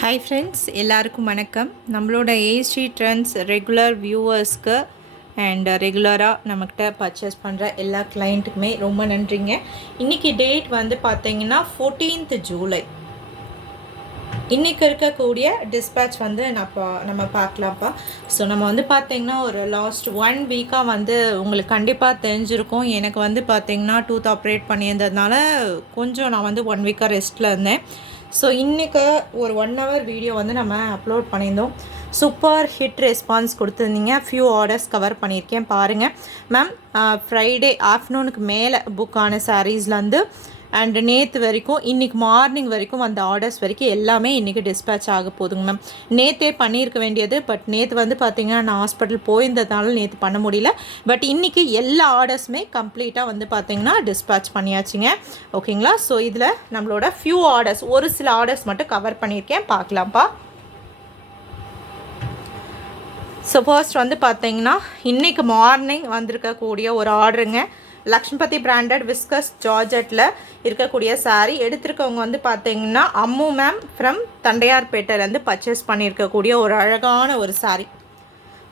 Hi friends, எல்லாருக்கும் வணக்கம். நம்மளோட ஏஸ்டி ட்ரெண்ட்ஸ் ரெகுலர் வியூவர்ஸ்க்கு அண்ட் ரெகுலராக நம்மக்கிட்ட பர்ச்சேஸ் பண்ணுற எல்லா கிளைண்ட்டுக்குமே ரொம்ப நன்றிங்க. இன்றைக்கி டேட் வந்து பார்த்திங்கன்னா 14th ஜூலை. இன்றைக்கி இருக்கக்கூடிய டிஸ்பேட்ச் வந்து நம்ம பார்க்கலாம்ப்பா. ஸோ நம்ம வந்து பார்த்திங்கன்னா ஒரு லாஸ்ட் 1 வீக்காக வந்து உங்களுக்கு கண்டிப்பாக தெரிஞ்சிருக்கும். எனக்கு வந்து பார்த்திங்கன்னா டூத் ஆப்ரேட் பண்ணியிருந்ததுனால கொஞ்சம் நான் வந்து 1 வீக்காக ரெஸ்ட்டில் இருந்தேன். ஸோ இன்றைக்கி ஒரு 1 hour வீடியோ வந்து நம்ம அப்லோட் பண்ணியிருந்தோம். சூப்பர் ஹிட் ரெஸ்பான்ஸ் கொடுத்துருந்தீங்க. ஃபியூ ஆர்டர்ஸ் கவர் பண்ணியிருக்கேன் பாருங்கள் மேம். ஃப்ரைடே ஆஃப்டர்நூனுக்கு மேலே புக் ஆன சாரீஸ்லேருந்து அண்டு நேற்று வரைக்கும் இன்றைக்கி மார்னிங் வரைக்கும் அந்த ஆர்டர்ஸ் வரைக்கும் எல்லாமே இன்றைக்கி டிஸ்பேட்ச் ஆக போதுங்க மேம். நேற்றே பண்ணியிருக்க வேண்டியது, பட் நேற்று வந்து பார்த்திங்கன்னா நான் ஹாஸ்பிட்டல் போயிருந்ததுனால நேற்று பண்ண முடியல. பட் இன்றைக்கி எல்லா ஆர்டர்ஸுமே கம்ப்ளீட்டாக வந்து பார்த்திங்கன்னா டிஸ்பேட்ச் பண்ணியாச்சுங்க. ஓகேங்களா? ஸோ இதில் நம்மளோட ஃபியூ ஆர்டர்ஸ், ஒரு சில ஆர்டர்ஸ் மட்டும் கவர் பண்ணியிருக்கேன், பார்க்கலாம்ப்பா. ஸோ ஃபர்ஸ்ட் வந்து பார்த்திங்கன்னா இன்றைக்கி மார்னிங் வந்திருக்கக்கூடிய ஒரு ஆர்டருங்க. லக்ஷ்மிபதி பிராண்டட் விஸ்கஸ் ஜார்ஜெட்டில் இருக்கக்கூடிய சாரீ எடுத்திருக்கவங்க வந்து பார்த்திங்கன்னா அம்மு மேம் ஃப்ரம் தண்டையார்பேட்டையிலேருந்து பர்ச்சேஸ் பண்ணியிருக்கக்கூடிய ஒரு அழகான ஒரு சாரீ.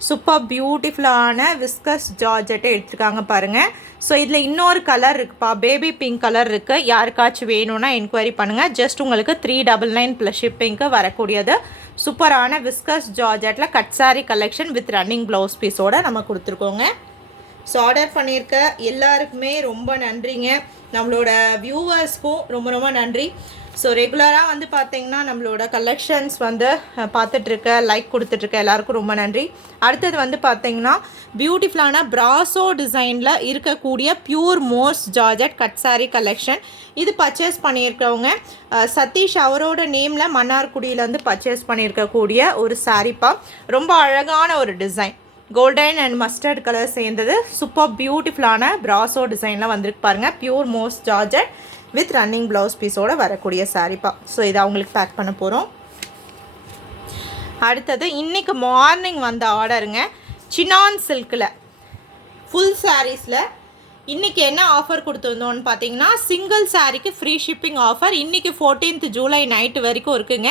சூப்பர் பியூட்டிஃபுல்லான விஸ்கஸ் ஜார்ஜெட்டை எடுத்துருக்காங்க பாருங்கள். ஸோ இதில் இன்னொரு கலர் இருக்குப்பா, பேபி பிங்க் கலர் இருக்குது. யாருக்காச்சும் வேணும்னா என்கொயரி பண்ணுங்கள். ஜஸ்ட் உங்களுக்கு 399 ப்ளஸ் ஷிப்பிங்க்கு வரக்கூடியது சூப்பரான விஸ்கஸ் ஜார்ஜெட்டில் cut saree collection with running blouse பீஸோடு நம்ம கொடுத்துருக்கோங்க. ஸோ ஆர்டர் பண்ணியிருக்க எல்லாருக்குமே ரொம்ப நன்றிங்க. நம்மளோட வியூவர்ஸ்க்கும் ரொம்ப ரொம்ப நன்றி. ஸோ ரெகுலராக வந்து பார்த்திங்கன்னா நம்மளோட கலெக்ஷன்ஸ் வந்து பார்த்துட்ருக்க, லைக் கொடுத்துட்ருக்க எல்லாருக்கும் ரொம்ப நன்றி. அடுத்தது வந்து பார்த்திங்கன்னா பியூட்டிஃபுல்லான பிராசோ டிசைனில் இருக்கக்கூடிய pure moss georgette cut saree collection. இது பர்ச்சேஸ் பண்ணியிருக்கவங்க சதீஷ், அவரோட நேமில் மன்னார்குடியிலேருந்து பர்ச்சேஸ் பண்ணியிருக்கக்கூடிய ஒரு சாரீப்பா. ரொம்ப அழகான ஒரு design, golden and mustard colour சேர்ந்தது. சூப்பர் பியூட்டிஃபுல்லான பிராசோ டிசைனில் வந்திருக்கு பாருங்கள். Pure moss georgette with running blouse பீஸோடு வரக்கூடிய சாரீப்பா. ஸோ இதை அவங்களுக்கு பேக் பண்ண போகிறோம். அடுத்தது இன்றைக்கி மார்னிங் வந்த ஆர்டருங்க. சினான் சில்கில் ஃபுல் சாரீஸில் இன்றைக்கி என்ன ஆஃபர் கொடுத்துருந்தோன்னு பார்த்தீங்கன்னா சிங்கிள் சாரீக்கு ஃப்ரீ ஷிப்பிங் ஆஃபர். இன்றைக்கி 14th ஜூலை நைட்டு வரைக்கும் இருக்குங்க.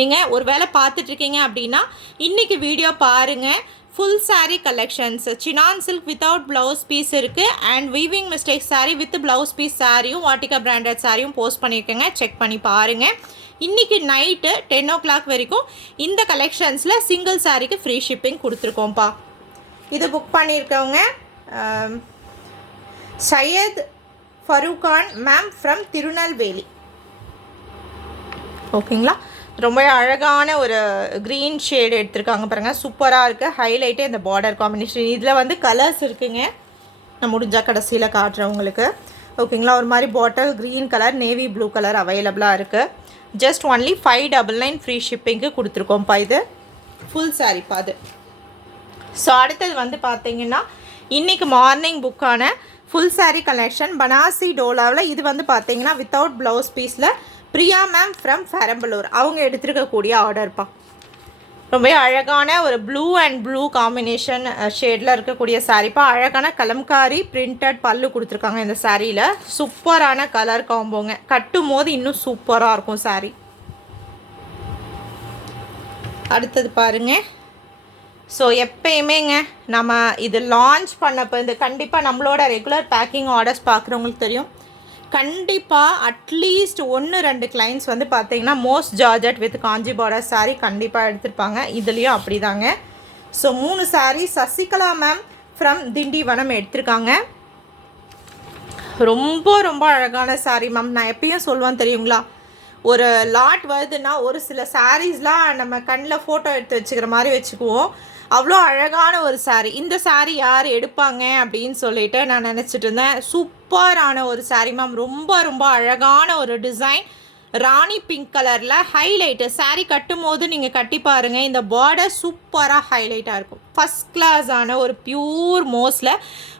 நீங்கள் ஒரு வேளை பார்த்துட்ருக்கீங்க அப்படின்னா இன்றைக்கி வீடியோ பாருங்கள். Full sari collections chinon silk without blouse piece இருக்குது and weaving mistake sari with blouse piece சாரியும் வாட்டிகா பிராண்டட் சாரியும் போஸ்ட் பண்ணியிருக்கேங்க. செக் பண்ணி பாருங்கள். இன்றைக்கி நைட்டு 10 o'clock வரைக்கும் இந்த கலெக்ஷன்ஸில் சிங்கிள் சாரீக்கு ஃப்ரீ ஷிப்பிங் கொடுத்துருக்கோம்ப்பா. இது புக் பண்ணியிருக்கவங்க சையத் ஃபரூக்கான் மேம் ஃப்ரம் திருநெல்வேலி. ஓகேங்களா? ரொம்ப அழகான ஒரு க்ரீன் ஷேடு எடுத்திருக்காங்க பாருங்கள். சூப்பராக இருக்குது. ஹைலைட்டே இந்த பார்டர் காம்பினேஷன். இதில் வந்து கலர்ஸ் இருக்குங்க, நான் முடிஞ்சால் கடைசியில் காட்டுறவங்களுக்கு. ஓகேங்களா? ஒரு மாதிரி bottle green colour, navy blue colour அவைலபிளாக இருக்குது. ஜஸ்ட் ஒன்லி 599 ஃப்ரீ ஷிப்பிங்க்கு கொடுத்துருக்கோம்ப்பா. இது ஃபுல் சாரீப்பா அது. ஸோ அடுத்தது வந்து பார்த்திங்கன்னா இன்றைக்கி மார்னிங் புக்கான ஃபுல் சாரீ கலெக்ஷன் பனாசி டோலாவில். இது வந்து பார்த்திங்கன்னா வித்தவுட் ப்ளவுஸ் பீஸில் பிரியா மேம் ஃப்ரம் பெரம்பலூர் அவங்க எடுத்துருக்கக்கூடிய ஆர்டர்ப்பா. ரொம்ப அழகான ஒரு ப்ளூ அண்ட் ப்ளூ காம்பினேஷன் ஷேடில் இருக்கக்கூடிய சாரீப்பா. அழகான கலம்காரி பிரிண்டட் பல்லு கொடுத்துருக்காங்க இந்த சாரியில். சூப்பரான கலர் காம்போங்க. கட்டும் போது இன்னும் சூப்பராக இருக்கும் சாரீ. அடுத்தது பாருங்கள். ஸோ எப்பயுமேங்க நம்ம இது லான்ச் பண்ணப்போ இந்த கண்டிப்பாக நம்மளோட ரெகுலர் பேக்கிங் ஆர்டர்ஸ் பார்க்குறவங்களுக்கு தெரியும். கண்டிப்பாக அட்லீஸ்ட் 1-2 கிளைண்ட்ஸ் வந்து பார்த்திங்கன்னா most georgette with Kanchi border sari கண்டிப்பாக எடுத்திருப்பாங்க. இதுலேயும் அப்படி தாங்க. So 3 sari Sasikala ma'am from Tindivanam எடுத்திருக்காங்க. ரொம்ப ரொம்ப அழகான சாரீ மேம். நான் எப்பயும் சொல்லுவேன் தெரியுங்களா, ஒரு லாட் வருதுன்னா ஒரு சில சாரீஸ்லாம் நம்ம கண்ணில் ஃபோட்டோ எடுத்து வச்சுக்கிற மாதிரி வச்சுக்குவோம். அவ்வளோ அழகான ஒரு சாரீ. இந்த சாரீ யார் எடுப்பாங்க அப்படின்னு சொல்லிட்டு நான் நினச்சிட்டு இருந்தேன். சூப்பரான ஒரு சாரீ மேம். ரொம்ப ரொம்ப அழகான ஒரு டிசைன், ராணி பிங்க் கலரில் ஹைலைட்டு. சாரீ கட்டும் போது நீங்கள் கட்டி பாருங்கள். இந்த பார்டர் சூப்பராக ஹைலைட்டாக இருக்கும். ஃபஸ்ட் கிளாஸான ஒரு பியூர் மோஸில்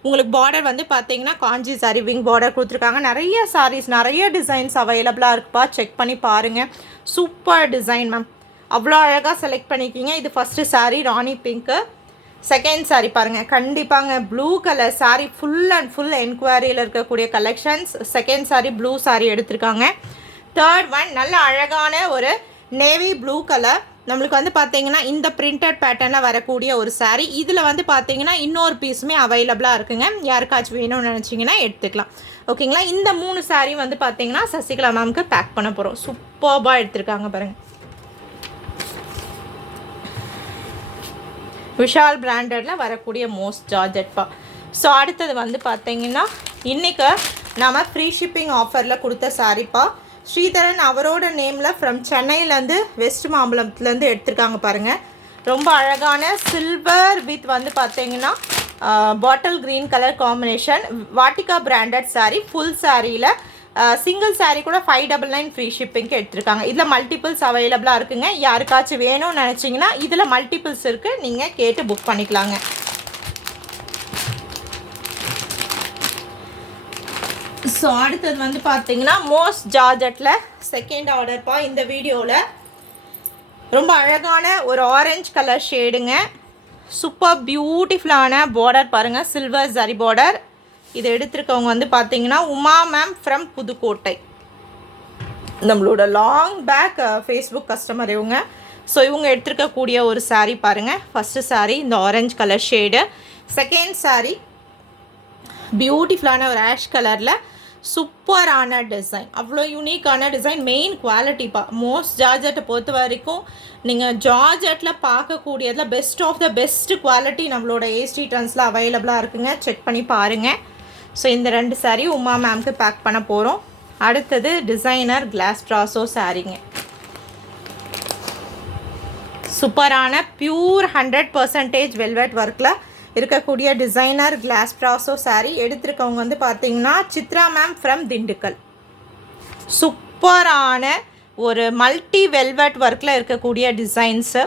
உங்களுக்கு பார்டர் வந்து பார்த்தீங்கன்னா காஞ்சி சாரீ விங் பார்டர் கொடுத்துருக்காங்க. நிறைய சாரீஸ், நிறைய டிசைன்ஸ் அவைலபிளாக இருக்குப்பா. செக் பண்ணி பாருங்கள். Super design ma'am. அவ்வளோ அழகாக செலக்ட் பண்ணிக்கிங்க. இது ஃபஸ்ட்டு சாரீ ராணி பிங்க்கு. செகண்ட் சாரீ பாருங்கள். கண்டிப்பாங்க blue colour saree, full and full என்கொயரியில் இருக்கக்கூடிய collections. Second saree blue saree எடுத்திருக்காங்க. தேர்ட் ஒன் நல்ல அழகான ஒரு நேவி ப்ளூ கலர் நம்மளுக்கு வந்து பார்த்தீங்கன்னா இந்த பிரிண்டட் பேட்டர்னில் வரக்கூடிய ஒரு சாரீ. இதில் வந்து பார்த்தீங்கன்னா இன்னொரு பீஸுமே அவைலபிளாக இருக்குங்க. யாருக்காச்சும் வேணும்னு நினச்சிங்கன்னா எடுத்துக்கலாம். ஓகேங்களா. இந்த 3 சாரீ வந்து பார்த்தீங்கன்னா சசிகலா மேம்க்கு பேக் பண்ண போகிறோம். சூப்பர்பாக எடுத்திருக்காங்க பாருங்கள். விஷால் பிராண்டடில் வரக்கூடிய மோஸ்ட் ஜார்ஜெட்பா. ஸோ அடுத்தது வந்து பார்த்தீங்கன்னா இன்றைக்கி நம்ம ஃப்ரீ ஷிப்பிங் ஆஃபரில் கொடுத்த சாரீப்பா. ஸ்ரீதரன் அவரோட நேமில் ஃப்ரம் சென்னையிலேருந்து வெஸ்ட் மாம்பலத்துலேருந்து எடுத்திருக்காங்க பாருங்கள். ரொம்ப அழகான சில்வர் வித் வந்து பார்த்தீங்கன்னா பாட்டில் green colour combination Vatika branded sari. Full சாரியில் சிங்கிள் சாரீ கூட 599 ஃப்ரீ ஷிப்பிங்க்கு எடுத்திருக்காங்க. இதில் மல்டிபிள்ஸ் அவைலபிளாக இருக்குங்க. யாருக்காச்சும் வேணும்னு நினச்சிங்கன்னா இதில் மல்டிபிள்ஸ் இருக்குது, நீங்கள் கேட்டு புக் பண்ணிக்கலாங்க. ஸோ அடுத்தது வந்து பார்த்தீங்கன்னா மோஸ்ட் ஜார்ஜெட்டில் செகண்ட் ஆர்டர்ப்பா. இந்த வீடியோவில் ரொம்ப அழகான ஒரு ஆரஞ்சு கலர் ஷேடுங்க. சூப்பர் பியூட்டிஃபுல்லான பார்டர் பாருங்கள், சில்வர் ஜரி பார்டர். இது எடுத்திருக்கவங்க வந்து பார்த்தீங்கன்னா உமா மேம் ஃப்ரம் புதுக்கோட்டை. நம்மளோட லாங் பேக் ஃபேஸ்புக் கஸ்டமர் இவங்க. ஸோ இவங்க எடுத்திருக்கக்கூடிய ஒரு சாரீ பாருங்கள். ஃபஸ்ட்டு சாரீ இந்த orange colour shade. Second saree பியூட்டிஃபுல்லான ஒரு ஆஷ் கலரில் சூப்பரான டிசைன், அவ்வளோ யூனிக்கான டிசைன், மெயின் குவாலிட்டிப்பா. மோஸ்ட் ஜார்ஜெட்டை பொறுத்த வரைக்கும் நீங்கள் ஜார்ஜெட்டில் பார்க்கக்கூடியதில் best of the best quality நம்மளோட ஏஸ்டி ட்ரெண்ட்ஸில் அவைலபிளாக இருக்குங்க. செக் பண்ணி பாருங்கள். ஸோ இந்த 2 சாரீ உமா மேம்க்கு பேக் பண்ண போகிறோம். அடுத்தது டிசைனர் கிளாஸ் ட்ராஸோ சாரீங்க. சூப்பரான பியூர் 100% வெல்வெட் ஒர்க்கில் இருக்கக்கூடிய டிசைனர் கிளாஸ் ப்ராசோ சாரீ. எடுத்திருக்கவங்க வந்து பார்த்தீங்கன்னா சித்ரா மேம் ஃப்ரம் திண்டுக்கல். சூப்பரான ஒரு மல்டி வெல்வெட் ஒர்க்கில் இருக்கக்கூடிய டிசைன்ஸு.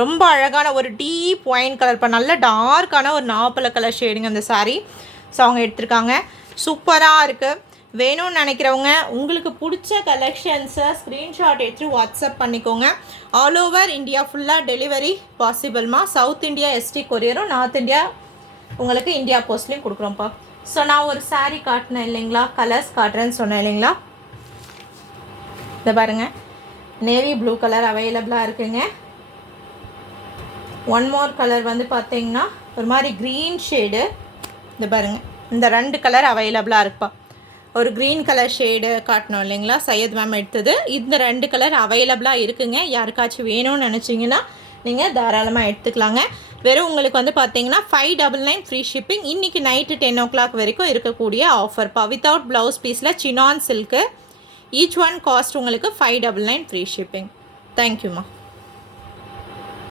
ரொம்ப அழகான ஒரு டீப் ஒயின் கலர், இப்போ நல்ல டார்க்கான ஒரு நாப்பல கலர் ஷேடுங்க அந்த சாரீ. ஸோ அவங்க எடுத்திருக்காங்க. சூப்பராக இருக்குது. வேணும்னு நினைக்கிறவங்க உங்களுக்கு பிடிச்ச கலெக்ஷன்ஸை ஸ்க்ரீன்ஷாட் எடுத்து வாட்ஸ்அப் பண்ணிக்கோங்க. ஆல் ஓவர் இந்தியா ஃபுல்லாக டெலிவரி பாசிபிள்மா. சவுத் இந்தியா எஸ்டி கொரியரும், நார்த் இந்தியா உங்களுக்கு இந்தியா போஸ்ட்லேயும் கொடுக்குறோம்ப்பா. ஸோ நான் ஒரு சாரீ காட்டினேன் இல்லைங்களா, கலர்ஸ் காட்டுறேன்னு சொன்னேன் இல்லைங்களா. இதை பாருங்கள், நேவி ப்ளூ கலர் அவைலபிளாக இருக்குங்க. ஒன் மோர் கலர் வந்து பார்த்தீங்கன்னா ஒரு மாதிரி க்ரீன் ஷேடு. இதை பாருங்கள், இந்த 2 கலர் அவைலபிளாக இருக்குப்பா. ஒரு க்ரீன் கலர் ஷேடு காட்டணும் இல்லைங்களா, சையத் மேம் எடுத்தது. இந்த 2 கலர் அவைலபிளாக இருக்குங்க. யாருக்காச்சும் வேணும்னு நினச்சிங்கன்னா நீங்கள் தாராளமாக எடுத்துக்கலாங்க. வெறும் உங்களுக்கு வந்து பார்த்தீங்கன்னா 599 ஃப்ரீ ஷிப்பிங். இன்றைக்கி நைட்டு 10 o'clock வரைக்கும் இருக்கக்கூடிய ஆஃபர்ப்பா. வித்தவுட் ப்ளவுஸ் பீஸில் Sinan silk. Each one cost உங்களுக்கு 599 ஃப்ரீ ஷிப்பிங். தேங்க்யூம்மா.